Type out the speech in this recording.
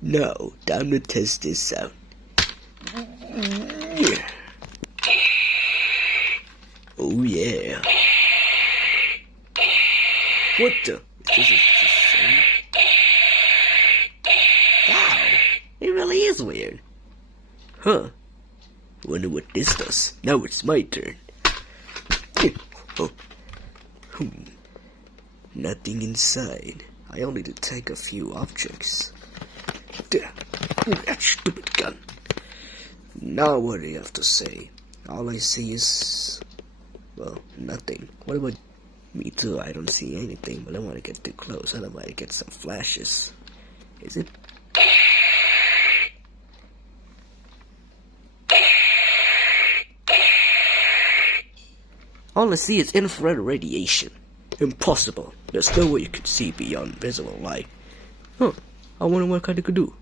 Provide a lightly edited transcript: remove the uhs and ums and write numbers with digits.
Now, time to test this out. Yeah. Oh yeah. What the? Is this the same? Wow, it really is weird. Huh. Wonder what this does. Now it's my turn. Oh. Nothing inside. I only detect a few objects. That stupid gun. Now what do you have to say? All I see is... well, nothing. What about... me too, I don't see anything, but I don't want to get too close. I might get some flashes. Is it? All I see is infrared radiation. Impossible. There's no way you can see beyond visible light. Huh. I wonder what I could do.